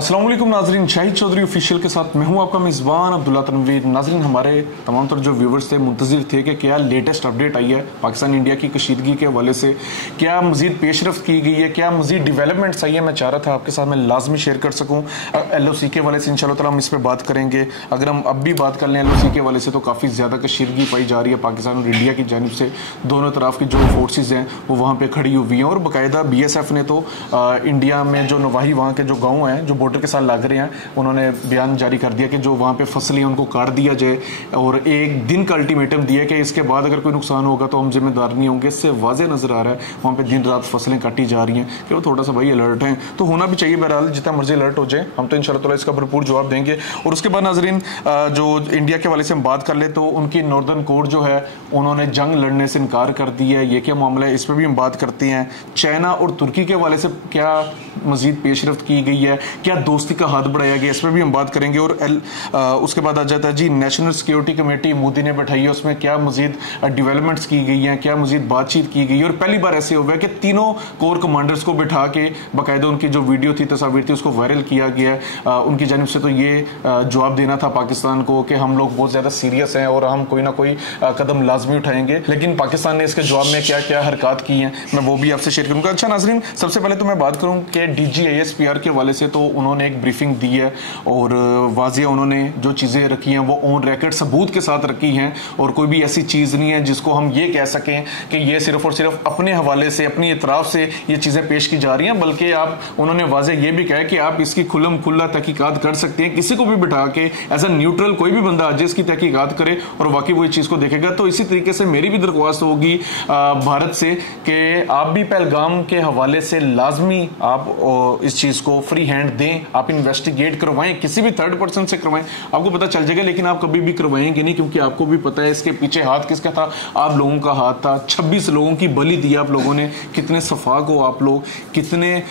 अस्सलाम वालेकुम नाजरीन, शाहिद चौधरी ऑफिशियल के साथ मैं हूं आपका मेज़बान अब्दुल्ला तनवीर। नाजरीन, हमारे तमाम तर जो व्यूवर्स थे मुंतज़िर थे कि क्या लेटेस्ट अपडेट आई है पाकिस्तान इंडिया की कशीदगी के हवाले से, क्या मज़ीद पेशरफ्त की गई है, क्या मज़ीद डेवलपमेंट्स आई है। मैं चाह रहा था आपके साथ मैं लाजमी शेयर कर सकूँ। LOC के हवाले से इंशाल्लाह ताला हम इस पर बात करेंगे। अगर हम अब भी बात कर लें LOC के हवाले से तो काफ़ी ज़्यादा कशीदगी पाई जा रही है पाकिस्तान और इंडिया की जानिब से। दोनों तरफ की जो फोर्सेज हैं वो वहाँ पर खड़ी हुई हैं और बाकायदा BSF ने तो इंडिया में जो नवाही वहाँ के जो गाँव हैं जो बॉर्डर के साथ लग रहे हैं, उन्होंने बयान जारी कर दिया कि जो वहाँ पे फसलें उनको काट दिया जाए और एक दिन का अल्टीमेटम दिया कि इसके बाद अगर कोई नुकसान होगा तो हम जिम्मेदार नहीं होंगे। इससे वाज़े नजर आ रहा है वहाँ पे दिन रात फसलें काटी जा रही हैं कि वो थोड़ा सा भाई अलर्ट हैं। तो होना भी चाहिए, बहरहाल जितना मर्जी अलर्ट हो जाए, हम तो इंशाल्लाह ताला इसका भरपूर जवाब देंगे। और उसके बाद नाजरीन, जो इंडिया के वाले से हम बात कर ले तो उनकी नॉर्दर्न कोर जो है उन्होंने जंग लड़ने से इनकार कर दिया है। ये क्या मामला है, इस पर भी हम बात करते हैं। चाइना और तुर्की के वाले से क्या मजीद पेशरफ्त की गई है, क्या दोस्ती का हाथ बढ़ाया गया, इस पर भी हम बात करेंगे। और उसके बाद आ जाता है जी नेशनल सिक्योरिटी कमेटी मोदी ने बैठाई है, उसमें क्या मजीद डेवलपमेंट्स की गई हैं, क्या मजीद बातचीत की गई है। और पहली बार ऐसे हुआ है कि तीनों कोर कमांडर्स को बैठा के बाकायदा उनकी जो वीडियो थी, तस्वीर थी, उसको वायरल किया गया है। उनकी जानिब से तो ये जवाब देना था पाकिस्तान को कि हम लोग बहुत ज्यादा सीरियस हैं और हम कोई ना कोई कदम लाजमी उठाएंगे। लेकिन पाकिस्तान ने इसके जवाब में क्या क्या हरकत की हैं मैं वो भी आपसे शेयर करूंगा। अच्छा नाजरीन, सबसे पहले तो मैं बात करूं कि DGISPR के वाले से तो उन्होंने एक ब्रीफिंग दी है और वाज़ेह उन्होंने जो चीज़ें रखी हैं वो ऑन रिकॉर्ड सबूत के साथ रखी हैं और कोई भी ऐसी चीज़ नहीं है जिसको हम ये कह सकें कि ये सिर्फ और सिर्फ अपने हवाले से, अपनी इतराफ से ये चीज़ें पेश की जा रही हैं, बल्कि उन्होंने वाज़ेह ये भी कहा कि आप इसकी खुल्लम खुल्ला तहकीकात कर सकते हैं। किसी को भी बिठा के एज अ न्यूट्रल कोई भी बंदा आज इसकी तहकीकात करे और वाकई वो इस चीज़ को देखेगा। तो इसी तरीके से मेरी भी दरख्वास्त होगी भारत से कि आप भी पहलगाम के हवाले से लाजमी आप इस चीज़ को फ्री हैंड दें, आप इन्वेस्टिगेट करवाएं, किसी भी थर्ड पर्सन से करवाएं, आपको पता चल जाएगा। लेकिन आप कभी भी करवाएंगे नहीं क्योंकि आपको भी पता है इसके पीछे हाथ किसका था, आप लोगों का हाथ था। 26 लोगों की बलि दी आप लोगों ने, कितने सफाक हो आप लोग, कितने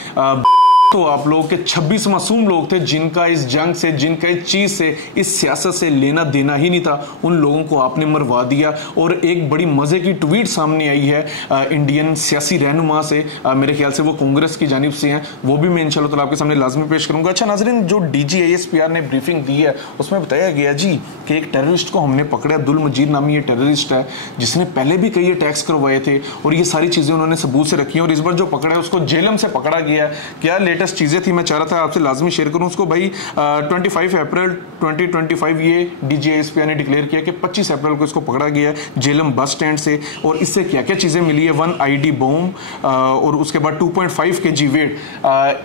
तो आप लोग के 26 मासूम लोग थे जिनका इस जंग से, जिनका इस चीज से, इस सियासत से लेना देना ही नहीं था। उन लोगों को आपने मरवा दिया। और एक बड़ी मजे की ट्वीट सामने आई है इंडियन सियासी रहनुमा से, मेरे ख्याल से वो कांग्रेस की जानिब से हैं, वो भी मैं इंशाल्लाह ताला आपके सामने लाजमी पेश करूंगा। अच्छा नाजरीन, जो DGISPR ने ब्रीफिंग दी है उसमें बताया गया जी कि एक टेररिस्ट को हमने पकड़ा, अब्दुल मजीद नामी ये टेररिस्ट है जिसने पहले भी कई अटैक्स करवाए थे और ये सारी चीजें उन्होंने सबूत से रखी हैं। और इस बार जो पकड़ा है उसको जेलम से पकड़ा गया है। क्या लेटेस्ट चीजें थी मैं चाह रहा था आपसे लाजमी शेयर करूं उसको। भाई 25 अप्रैल 2025 ये DGISPR ने डिक्लेयर किया कि 25 अप्रैल को इसको पकड़ा गया जेलम बस स्टैंड से। और इससे क्या क्या चीजें मिली है, 1 ID बॉम्ब और उसके बाद 2.5 kg वेट,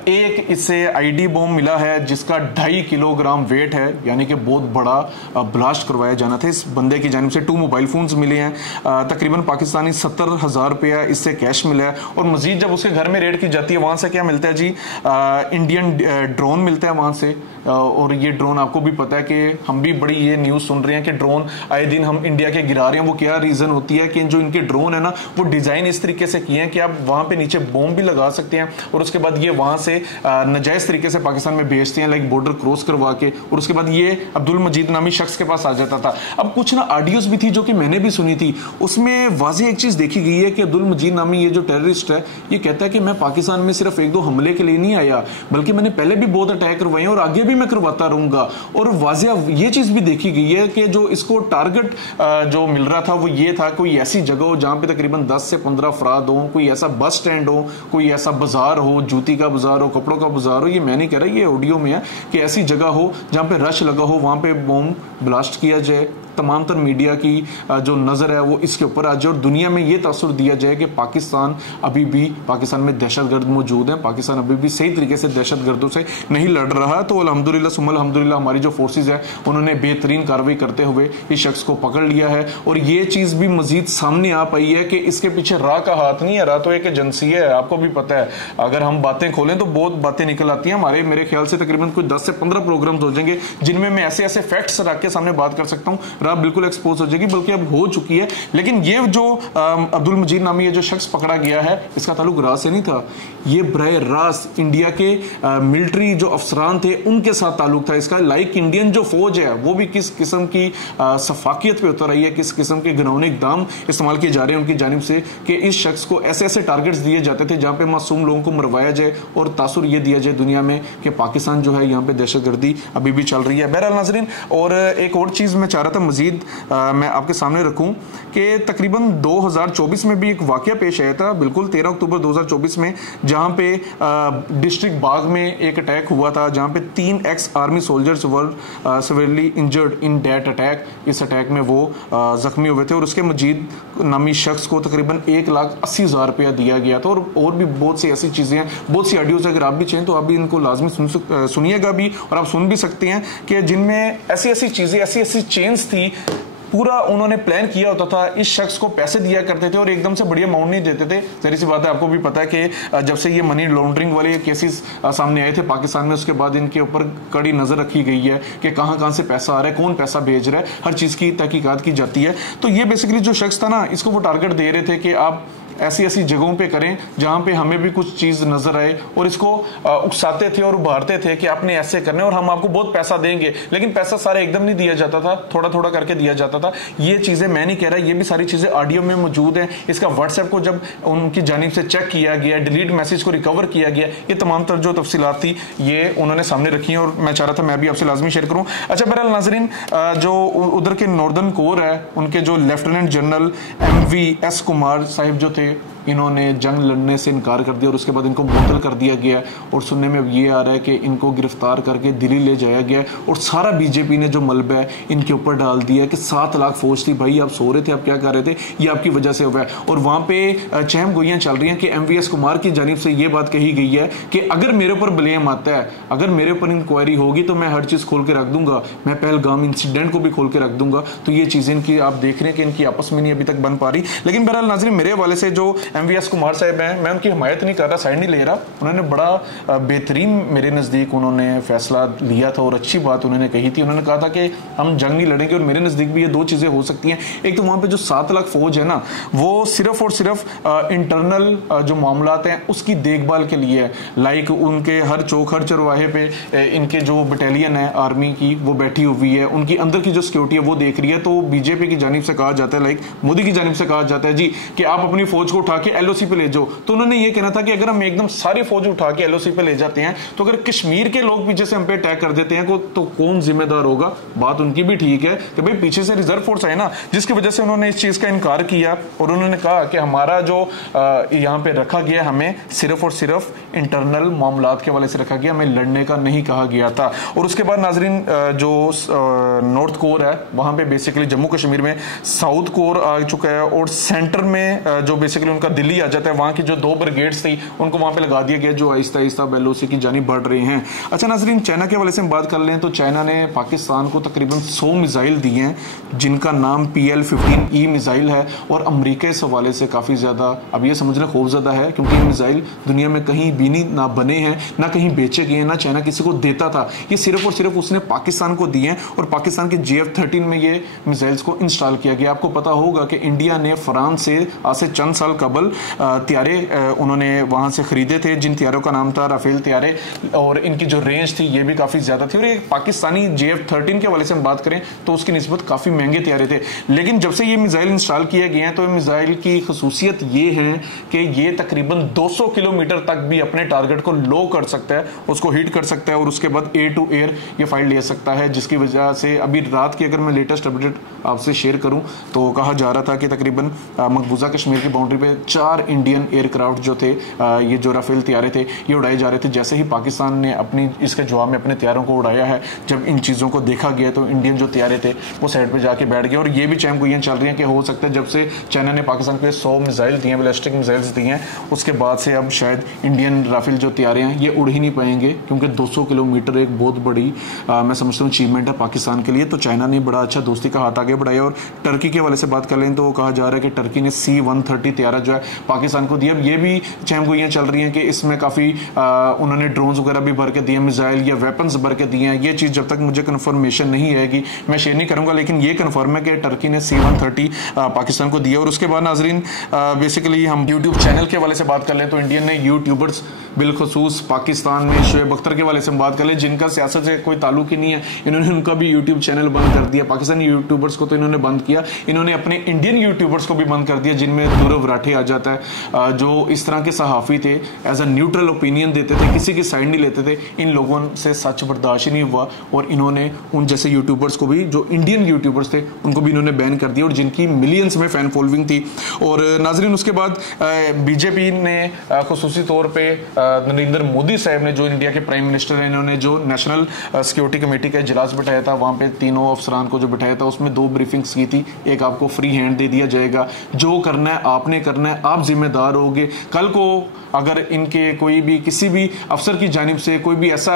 एक इससे ID बॉम्ब मिला है जिसका 2.5 किलोग्राम वेट है, यानी कि बहुत बड़ा ब्लास्ट करवाया जाना था इस बंदे की जानिब से। 2 मोबाइल फोन्स मिले हैं, तकरीबन पाकिस्तानी 70,000 रुपया इससे कैश मिला है। और मजीद जब उसके घर में रेड की जाती है वहां से क्या मिलता है जी, इंडियन ड्रोन मिलता है वहां से। और ये ड्रोन आपको भी पता है कि हम भी बड़ी ये न्यूज सुन रहे हैं कि ड्रोन आए दिन हम इंडिया के गिरा रहे हैं। वो क्या रीजन होती है कि जो इनके ड्रोन है ना वो डिजाइन इस तरीके से किए हैं कि आप वहां पे नीचे बॉम्ब भी लगा सकते हैं और उसके बाद ये वहां से नाजायज तरीके से पाकिस्तान में भेजते हैं, लाइक बॉर्डर क्रॉस करवा के। और उसके बाद ये अब्दुल मजीद नामी शख्स के पास आ जाता था। अब कुछ ना ऑडियोज भी थी जो कि मैंने भी सुनी थी, उसमें वाज़ेह एक चीज देखी गई है कि अब्दुल मजीद नामी ये जो टेररिस्ट है ये कहता है कि मैं पाकिस्तान में सिर्फ 1-2 हमले के लिए नहीं आया, बल्कि मैंने पहले भी बहुत अटैक करवाए और आगे भी मैं करवाता रहूंगा। और वाज़ेह ये चीज भी देखी गई है कि जो इसको टारगेट जो मिल रहा था वो ये था कोई ऐसी जगह हो जहां पे तकरीबन 10 से 15 अफराद हो, कोई ऐसा बस स्टैंड हो, कोई ऐसा बाजार हो, जूती का बाजार हो, कपड़ों का बाजार हो। ये मैं नहीं कह रहा, ये ऑडियो में है कि ऐसी जगह हो जहां पे रश लगा हो, वहां पे बॉम्ब ब्लास्ट किया जाए, तमाम तर मीडिया की जो नज़र है वो इसके ऊपर आ जाए और दुनिया में ये तासुर दिया जाए कि पाकिस्तान अभी भी, पाकिस्तान में दहशतगर्द मौजूद है, पाकिस्तान अभी भी सही तरीके से दहशतगर्दों से नहीं लड़ रहा। तो अल्हम्दुलिल्लाह सुम्मा अल्हम्दुलिल्लाह हमारी जो फोर्सेज है उन्होंने बेहतरीन कार्रवाई करते हुए इस शख्स को पकड़ लिया है। और ये चीज़ भी मजीद सामने आ पाई है कि इसके पीछे रा का हाथ नहीं है, रा तो एक एजेंसी है, आपको भी पता है। अगर हम बातें खोलें तो बहुत बातें निकल आती हैं हमारे, मेरे ख्याल से तकरीबन कुछ 10 से 15 प्रोग्राम्स हो जाएंगे जिनमें मैं ऐसे ऐसे फैक्ट्स रख के सामने बात कर सकता हूँ। राह बिल्कुल एक्सपोज हो जाएगी, बल्कि अब हो चुकी है। लेकिन ये जो अब्दुल मजीद नामी ये जो शख्स पकड़ा गया है, इसका ताल्लुक राह से नहीं था, ये बराह रास्त इंडिया के मिलिट्री जो अफसरान थे उनके साथ ताल्लुक था इसका। लाइक इंडियन जो फौज है वो भी किस किस्म की सफाकियत पे उतर रही है, किस किस्म के घिनौने इक़दाम इस्तेमाल किए जा रहे हैं उनकी जानिब से कि इस शख्स को ऐसे ऐसे टारगेट्स दिए जाते थे जहां पे मासूम लोगों को मरवाया जाए और तासुर ये दिया जाए दुनिया में कि पाकिस्तान जो है यहाँ पे दहशतगर्दी अभी भी चल रही है। बहरहाल नाज़रीन, और एक और चीज़ मैं चाह रहा था मजीद मैं आपके सामने रखूँ कि तकरीबन 2024 में भी एक वाकया पेश आया था, बिल्कुल 13 अक्टूबर 2024 में, जहाँ पे डिस्ट्रिक्ट बाग में एक अटैक हुआ था जहाँ पे 3 ex army soldiers were severely injured in that attack. इस अटैक में वो जख्मी हुए थे और उसके मजीद नामी शख्स को तकरीबन 1,80,000 रुपया दिया गया था। और भी बहुत सी ऐसी चीज़ें हैं, बहुत सी ऑडियोज अगर आप भी चाहें तो आप भी इनको लाजमी सुनिएगा भी और आप सुन भी सकते हैं कि जिनमें ऐसी ऐसी चीज़ें, ऐसी ऐसी चेन्स थी, पूरा उन्होंने प्लान किया होता था। इस शख्स को पैसे दिया करते थे और एकदम से बड़ी अमाउंट नहीं देते थे। जहरी सी बात है, आपको भी पता है कि जब से ये मनी लॉन्ड्रिंग वाले केसेस सामने आए थे पाकिस्तान में, उसके बाद इनके ऊपर कड़ी नजर रखी गई है कि कहां कहां से पैसा आ रहा है, कौन पैसा भेज रहा है, हर चीज की तहकीकात की जाती है। तो ये बेसिकली जो शख्स था ना, इसको वो टारगेट दे रहे थे कि आप ऐसी ऐसी जगहों पे करें जहां पे हमें भी कुछ चीज नजर आए, और इसको उकसाते थे और उभारते थे कि आपने ऐसे करने और हम आपको बहुत पैसा देंगे। लेकिन पैसा सारा एकदम नहीं दिया जाता था, थोड़ा थोड़ा करके दिया जाता था। ये चीजें मैं नहीं कह रहा, ये भी सारी चीजें ऑडियो में मौजूद है। इसका व्हाट्सएप को जब उनकी जानिब से चेक किया गया, डिलीट मैसेज को रिकवर किया गया, ये तमाम तर जो तफसीलात थी ये उन्होंने सामने रखी है और मैं चाह रहा था मैं भी आपसे लाजमी शेयर करूं। अच्छा बहरहाल नाजरीन, जो उधर के नॉर्दर्न कोर है, उनके जो lieutenant general MVS Kumar Sahib जो थे, इन्होंने जंग लड़ने से इनकार कर दिया और उसके बाद इनको मुअत्तल कर दिया गया। और सुनने में अब ये आ रहा है कि इनको गिरफ्तार करके दिल्ली ले जाया गया और सारा बीजेपी ने जो मलबा है इनके ऊपर डाल दिया कि 7 लाख फौज थी, भाई आप सो रहे थे, आप क्या कर रहे थे, ये आपकी वजह से हुआ है। और वहां पे चहम गोइयां चल रही हैं कि MVS कुमार की जानिब से ये बात कही गई है कि अगर मेरे ऊपर ब्लेम आता है, अगर मेरे ऊपर इंक्वायरी होगी तो मैं हर चीज खोल के रख दूंगा, मैं पहलगाम इंसिडेंट को भी खोल के रख दूंगा। तो ये चीजें इनकी आप देख रहे हैं कि इनकी आपस में नहीं अभी तक बन पा रही। लेकिन बहरहाल नाज़रीन, मेरे हवाले से जो MVS कुमार साहब हैं, मैं उनकी हिमायत नहीं कर रहा, साइड नहीं ले रहा। उन्होंने बड़ा बेहतरीन मेरे नज़दीक उन्होंने फैसला लिया था और अच्छी बात उन्होंने कही थी। उन्होंने कहा था कि हम जंग नहीं लड़ेंगे और मेरे नज़दीक भी ये 2 चीज़ें हो सकती हैं। एक तो वहाँ पे जो 7 लाख फौज है ना, वो सिर्फ और सिर्फ इंटरनल जो मामलात हैं उसकी देखभाल के लिए है। लाइक उनके हर चौक, हर चरवाहे पे इनके जो बटालियन है आर्मी की वो बैठी हुई है, उनकी अंदर की जो सिक्योरिटी है वो देख रही है। तो बीजेपी की जानिब से कहा जाता है, लाइक मोदी की जानिब से कहा जाता है जी कि आप अपनी फौज को उठा के LOC पे ले जाओ। तो उन्होंने ये कहना था कि अगर हम एकदम सारी फौज उठा के LOC पे ले जाते हैं तो अगर कश्मीर के लोग पीछे से हम पे अटैक कर देते हैं तो कौन जिम्मेदार होगा। बात उनकी भी ठीक है कि भाई पीछे से रिजर्व फोर्स है ना, जिसकी वजह से उन्होंने इस चीज का इनकार किया और उन्होंने कहा कि हमारा जो यहाँ पे रखा गया, हमें सिर्फ और सिर्फ इंटरनल मामलात के वाले से रखा गया, हमें लड़ने का नहीं कहा गया था। और उसके बाद नाजरीन, जो नॉर्थ कोर है वहां पे बेसिकली जम्मू कश्मीर में साउथ कोर आ चुका है और सेंटर में जो बेसिकली उनका दिल्ली आ जाता है, वहां की जो 2 ब्रिगेड्स थी उनको वहां पे लगा दिया गया जो आहिस्ता आहिस्ता LOC की जानिब बढ़ रहे हैं। अच्छा नाजरीन, चाइना के हवाले से हम बात कर लें तो चाइना ने पाकिस्तान को तकरीबन 100 मिसाइल दिए हैं जिनका नाम PL-15E मिसाइल है और अमेरिका इस हवाले से काफी ज्यादा अब ये समझना खौफजदा है क्योंकि ये मिसाइल दुनिया में कहीं भी नहीं ना बने हैं, ना कहीं बेचे गए हैं, ना चाइना किसी को देता था। ये सिर्फ और सिर्फ उसने पाकिस्तान को दिए हैं और पाकिस्तान के GF-13 में ये मिसाइल्स को इंस्टॉल किया गया। आपको पता होगा कि इंडिया ने फ्रांस से आज से चंद साल कबल त्यारे उन्होंने वहां से खरीदे थे, जिन त्यारों का नाम था राफेल त्यारे, और इनकी जो रेंज थी ये भी काफी ज्यादा थी। और एक पाकिस्तानी GF-13 के हवाले से हम बात करें तो उसकी निस्बत काफी महंगे त्यारे थे। लेकिन जब से ये मिसाइल इंस्टॉल किए गए हैं तो मिसाइल की खसूसियत ये है कि ये तकरीबन 200 किलोमीटर तक भी अपने टारगेट को लो कर सकता है, उसको हिट कर सकता है और उसके बाद एयर टू एयर ये फाइट ले सकता है, जिसकी वजह से अभी रात की अगर मैं लेटेस्ट अपडेट आपसे शेयर करूं तो कहा जा रहा था कि तकरीबन मकबूजा कश्मीर की बाउंड्री पे 4 इंडियन एयरक्राफ्ट जो थे, ये जो राफेल त्यारे थे ये उड़ाए जा रहे थे। जैसे ही पाकिस्तान ने अपनी इसके जवाब में अपने त्यारों को उड़ाया है, जब इन चीज़ों को देखा गया तो इंडियन जो त्यारे थे वो साइड पे जाके बैठ गए। और ये भी चैम गोइयां चल रही हैं कि हो सकता है जब से चाइना ने पाकिस्तान को 100 मिसाइल दिए, बैलिस्टिक मिसाइल्स दिए हैं, उसके बाद से अब शायद इंडियन राफेल जो त्यारे हैं ये उड़ ही नहीं पाएंगे क्योंकि 200 किलोमीटर एक बहुत बड़ी मैं समझता हूँ अचीवमेंट है पाकिस्तान के लिए। तो चाइना ने बड़ा अच्छा दोस्ती का हाथ आगे बढ़ाया। और टर्की के हवाले से बात कर लें तो कहा जा रहा है कि टर्की ने C-130 त्यारा जो है पाकिस्तान को दिया। ये भी चहमगोइयां चल रही हैं कि इसमें काफ़ी उन्होंने ड्रोन्स वगैरह भी भर के दिए, मिसाइल या वेपन्स भर के दिए हैं। ये चीज़ जब तक मुझे कन्फर्मेशन नहीं आएगी मैं शेयर नहीं करूँगा, लेकिन ये कन्फर्म है कि टर्की ने C-130 पाकिस्तान को दिया। और उसके बाद नाजरीन बेसिकली हम यूट्यूब चैनल के वाले से बात कर लें तो इंडियन ने यूट्यूबर्स बिलखसूस पाकिस्तान में शोएब अख्तर के वाले से हम बात कर लें जिनका सियासत से कोई ताल्लुक ही नहीं है, इन्होंने उनका भी यूट्यूब चैनल बंद कर दिया। पाकिस्तानी यूट्यूबर्स को तो इन्होंने बंद किया, इन्होंने अपने इंडियन यूट्यूबर्स को भी बंद कर दिया जिनमें दुर्व राठे आ जाता है, जो इस तरह के सहाफ़ी थे, एज अ न्यूट्रल ओपिनियन देते थे, किसी की साइड नहीं लेते थे। इन लोगों से सच बर्दाश्त नहीं हुआ और इन्होंने उन जैसे यूट्यूबर्स को भी, जो इंडियन यूट्यूबर्स थे, उनको भी इन्होंने बैन कर दिया और जिनकी मिलियंस में फैन फॉलोइंग थी। और नाजरीन उसके बाद बीजेपी ने खुसूसी तौर पर नरेंद्र मोदी साहब ने, जो इंडिया के प्राइम मिनिस्टर हैं, इन्होंने जो नेशनल सिक्योरिटी कमेटी का इजलास बिठाया था, वहाँ पे तीनों अफसरान को जो बिठाया था उसमें 2 ब्रीफिंग्स की थी। एक आपको फ्री हैंड दे दिया जाएगा, जो करना है आपने करना है, आप जिम्मेदार होगे। कल को अगर इनके कोई भी किसी भी अफसर की जानिब से कोई भी ऐसा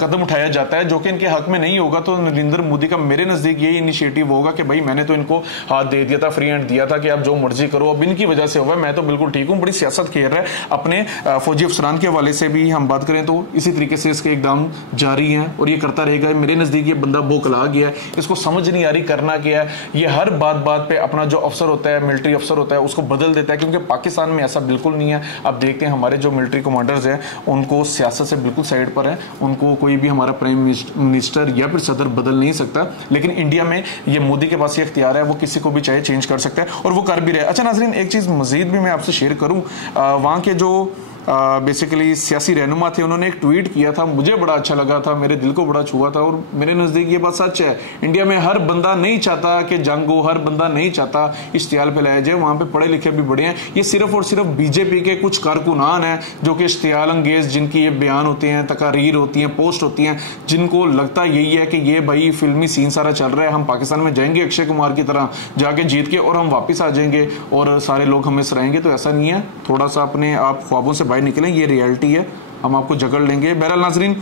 कदम उठाया जाता है जो कि इनके हक में नहीं होगा तो नरेंद्र मोदी का मेरे नज़दीक यही इनिशिएटिव होगा कि भाई मैंने तो इनको हाथ दे दिया था, फ्री हैंड दिया था कि आप जो मर्जी करो, अब इनकी वजह से हुआ, मैं तो बिल्कुल ठीक हूँ। बड़ी सियासत खेल रहा है। अपने फौजी अफसरान के हवाले से भी हम बात करें तो इसी तरीके से इसके इकदाम जारी हैं और ये करता रहेगा। मेरे नज़दीक ये बंदा बौखला गया है, इसको समझ नहीं आ रही करना क्या है। ये हर बात पे अपना जो अफसर होता है, मिलिट्री अफसर होता है, उसको बदल देता है, क्योंकि पाकिस्तान में ऐसा बिल्कुल नहीं है। अब देखते हैं हमारे जो मिलिट्री कमांडर्स हैं उनको सियासत से बिल्कुल साइड पर है, उनको कोई भी हमारा प्राइम मिनिस्टर या फिर सदर बदल नहीं सकता। लेकिन इंडिया में ये मोदी के पास ये इख्तियार है, वो किसी को भी चाहे चेंज कर सकता है और वो कर भी रहे। अच्छा नाजरीन, एक चीज़ मजीद भी मैं आपसे शेयर करूँ, वहाँ के जो बेसिकली सियासी रहनुमा थे, उन्होंने एक ट्वीट किया था, मुझे बड़ा अच्छा लगा था, मेरे दिल को बड़ा छुआ था और मेरे नज़दीक ये बात सच है। इंडिया में हर बंदा नहीं चाहता कि जंग हो, हर बंदा नहीं चाहता इश्तियाल फैलाया जाए, वहाँ पे पढ़े लिखे भी बड़े हैं। ये सिर्फ और सिर्फ बीजेपी के कुछ कारकुनान हैं जो कि इश्तियाल अंगेज, जिनकी ये बयान होते हैं, तकारीर होती हैं, पोस्ट होती हैं, जिनको लगता यही है कि ये भाई फिल्मी सीन सारा चल रहा है, हम पाकिस्तान में जाएंगे अक्षय कुमार की तरह जाके जीत के और हम वापस आ जाएंगे और सारे लोग हमें सराएंगे। तो ऐसा नहीं है, थोड़ा सा अपने आप ख्वाबों से बाहर निकलें, ये रियलिटी है, हम आपको जकड़ लेंगे। बहरहाल नाजरीन,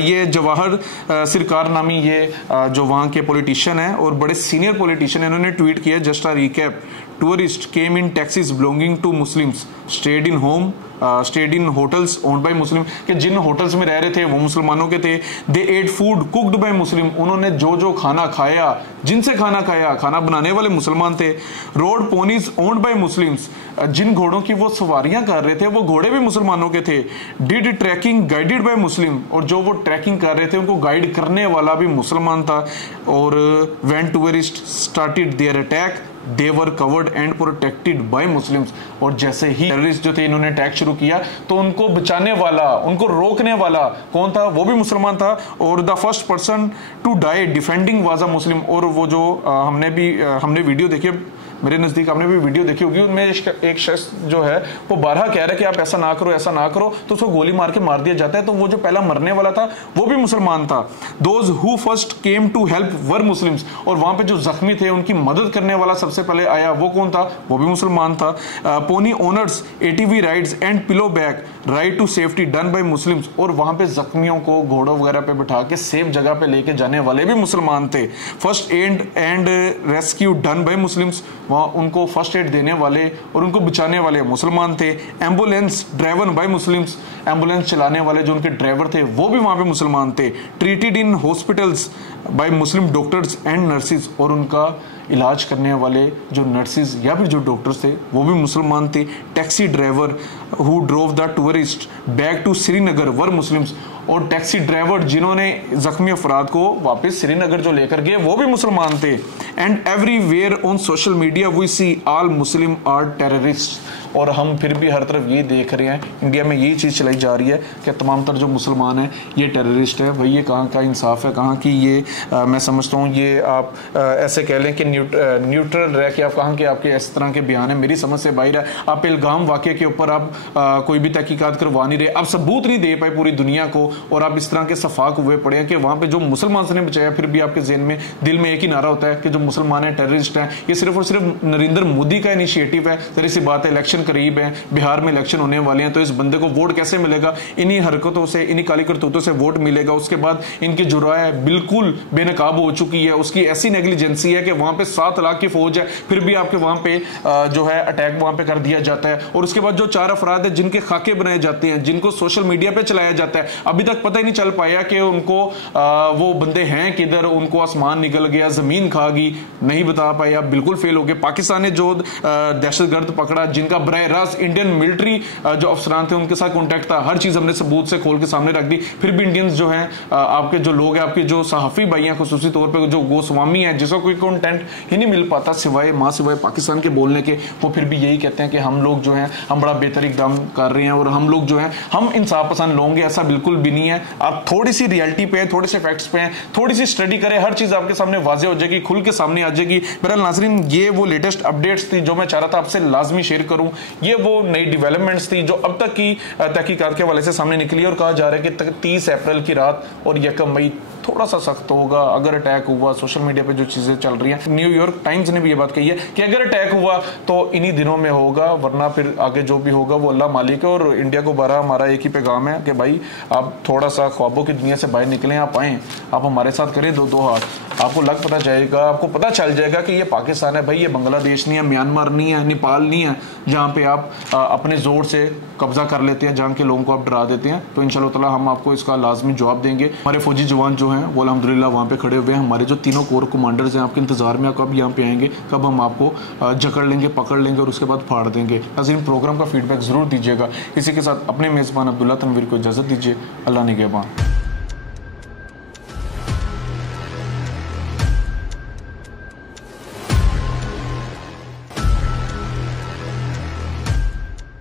ये जवाहर सरकार नामी ये जो वहाँ के पॉलिटिशियन है और बड़े सीनियर पॉलिटिशियन है, इन्होंने ट्वीट किया, just a recap, tourist came in taxis belonging to Muslims, stayed in home, stayed in hotels owned by Muslim, कि जिन होटल्स में रह रहे थे वो मुसलमानों के थे। They ate food cooked by Muslim, उन्होंने जो जो खाना खाया, जिनसे खाना खाया, खाना बनाने वाले मुसलमान थे। Road ponies owned by Muslims, जिन घोड़ों की वो सवारियां कर रहे थे वो घोड़े भी मुसलमानों के थे। Did trekking guided by Muslim, और जो वो ट्रैकिंग कर रहे थे उनको गाइड करने वाला भी मुसलमान था। और when tourist started there attack they were covered and protected by Muslims, और जैसे ही टेररिस्ट जो थे इन्होंने अटैक शुरू किया तो उनको बचाने वाला, उनको रोकने वाला कौन था? वो भी मुसलमान था। और the first person to die defending was a Muslim, और वो जो हमने वीडियो देखी, मेरे नज़दीक आपने भी वीडियो देखी होगी, उनमें एक शख्स जो है वो बारहा कह रहा है कि आप ऐसा ना करो, ऐसा ना करो, तो उसको गोली मार के मार दिया जाता है। तो वो जो पहला मरने वाला था वो भी मुसलमान था। Those who first came to help were Muslims, और वहां पे जो जख्मी थे उनकी मदद करने वाला सबसे पहले आया, वो कौन था? वो भी मुसलमान था। Pony owners ATV rides and pillow back right to safety done by Muslims, और वहां पे जख्मियों को घोड़ों वगैरह पे बिठा के सेफ जगह पे लेके जाने वाले भी मुसलमान थे। First aid and rescue done by Muslims, वहाँ उनको फर्स्ट एड देने वाले और उनको बचाने वाले मुसलमान थे। Ambulance driven by Muslims, ambulance चलाने वाले जो उनके ड्राइवर थे वो भी वहाँ पे मुसलमान थे। Treated in hospitals bye Muslim doctors and nurses, और उनका इलाज करने वाले जो नर्सिस या फिर जो डॉक्टर्स थे वो भी मुसलमान थे। Taxi driver who drove the tourist back to Srinagar were Muslims, और टैक्सी ड्राइवर जिन्होंने जख्मी अफराद को वापस श्रीनगर जो लेकर गए वो भी मुसलमान थे। And everywhere on social media we see all Muslim are terrorist, और हम फिर भी हर तरफ ये देख रहे हैं, इंडिया में यही चीज़ चलाई जा रही है कि तमाम तर जो मुसलमान हैं ये टेररिस्ट है। भाई ये कहाँ का इंसाफ है, कहाँ की ये मैं समझता हूँ ये आप ऐसे कह लें कि न्यूट्रल रह के आप कहाँ के आपके इस तरह के बयान है, मेरी समझ से बाहर है। आप इल्गाम वाक़े के ऊपर आप कोई भी तहकीकात करवा नहीं रहे, आप सबूत नहीं दे पाए पूरी दुनिया को, और आप इस तरह के सफाक हुए पड़े हैं कि वहाँ पे जो मुसलमान से ने बचाया, फिर भी आपके ज़हन में दिल में एक ही नारा होता है कि जो मुसलमान है टेररिस्ट हैं। ये सिर्फ और सिर्फ नरेंद्र मोदी का इनिशिएटिव है। जरा सी बात है, इलेक्शन करीब है, बिहार में इलेक्शन होने वाले हैं, तो इस बंदे को वोट कैसे मिलेगा? इन्हीं हरकतों से, इन्हीं काली करतूतों से वोट मिलेगा। उसके बाद इनकी जो राय है बिल्कुल बेनकाब हो चुकी है, उसकी ऐसी नेग्लिजेंसी है कि वहां पे 7 लाख की फौज है, फिर भी आपके वहां पे जो है अटैक वहां पे कर दिया जाता है। और उसके बाद जो 4 अफराद है जिनके खाके बनाए जाते हैं, जिनको सोशल मीडिया पे चलाया जाता है, अभी तक पता ही नहीं चल पाया कि उनको वो बंदे हैं किधर, उनको आसमान निकल गया, जमीन खा गई, नहीं बता पाया, बिल्कुल फेल हो गए। पाकिस्तान ने जो दहशतगर्द पकड़ा जिनका बराह रास्त इंडियन मिलिट्री जो अफसरान थे उनके साथ कॉन्टैक्ट था, हर चीज हमने सबूत से खोल के सामने रख दी, फिर भी इंडियंस जो हैं, आपके जो लोग हैं, आपके जो सहाफी भाई हैं, खुसूसी तौर पर जो गोस्वामी है, जिसको कोई कंटेंट ही नहीं मिल पाता सिवाय पाकिस्तान के बोलने के, वो फिर भी यही कहते हैं कि हम लोग जो हैं हम बड़ा बेहतर इकदाम कर रहे हैं और हम लोग जो हैं हम इंसाफ पसंद लोग हैं। ऐसा बिल्कुल भी नहीं है। आप थोड़ी सी रियलिटी पे, थोड़े से फैक्ट्स पे, थोड़ी सी स्टडी करें, हर चीज आपके सामने वाजे हो जाएगी, खुल के सामने आ जाएगी। मेरा नाज़रीन, ये वो लेटेस्ट अपडेट्स थी जो मैं चाह रहा था आपसे लाजमी शेयर करूं। ये वो नई डेवलपमेंट्स थी जो अब तक की तहकीकात के हवाले से सामने निकली और कहा जा रहा है कि 30 अप्रैल की रात और 1 मई थोड़ा सा सख्त होगा अगर अटैक हुआ। सोशल मीडिया पे जो चीजें चल रही हैं, न्यूयॉर्क टाइम्स ने भी ये बात कही है कि अगर अटैक हुआ तो इन्हीं दिनों में होगा, वरना फिर आगे जो भी होगा वो अल्लाह मालिक है। और इंडिया को बारह हमारा एक ही पैगाम है कि भाई आप थोड़ा सा ख्वाबों की दुनिया से बाहर निकलें, आप आएँ, आप हमारे साथ करें दो हाथ, आपको पता जाएगा, आपको पता चल जाएगा कि ये पाकिस्तान है भाई, ये बांग्लादेश नहीं है, म्यांमार नहीं है, नेपाल नहीं है, जहाँ पे आप अपने जोर से कब्जा कर लेते हैं, जहाँ के लोगों को आप डरा देते हैं। तो इंशाल्लाह ताला हम आपको इसका लाजमी जवाब देंगे। हमारे फौजी जवान जो हैं वो अल्हम्दुलिल्लाह वहाँ पे खड़े हुए हैं। हमारे जो तीनों कोर कमांडर्स हैं आपके इंतजार में, कब यहाँ पे आएंगे, कब हम आपको जकड़ लेंगे, पकड़ लेंगे और उसके बाद फाड़ देंगे। नाज़रीन, प्रोग्राम का फीडबैक जरूर दीजिएगा। इसी के साथ अपने मेज़बान अब्दुल्ला तनवीर को इजाज़त दीजिए। अल्लाह निगहबान।